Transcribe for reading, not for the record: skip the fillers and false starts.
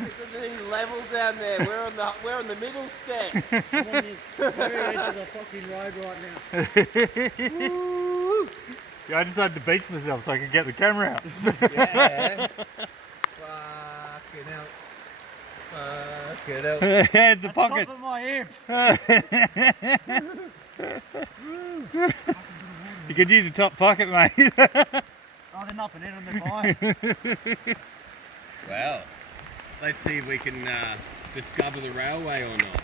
It's level down there. We're on the middle step. I'm on the very edge of the fucking road right now. Yeah, I decided to beach myself so I could get the camera out. Yeah. Fucking hell. Fucking hell. It's the That's pockets. top of my hip. You could use the top pocket, mate. Oh, they're nothing in on the fine. Well, let's see if we can discover the railway or not.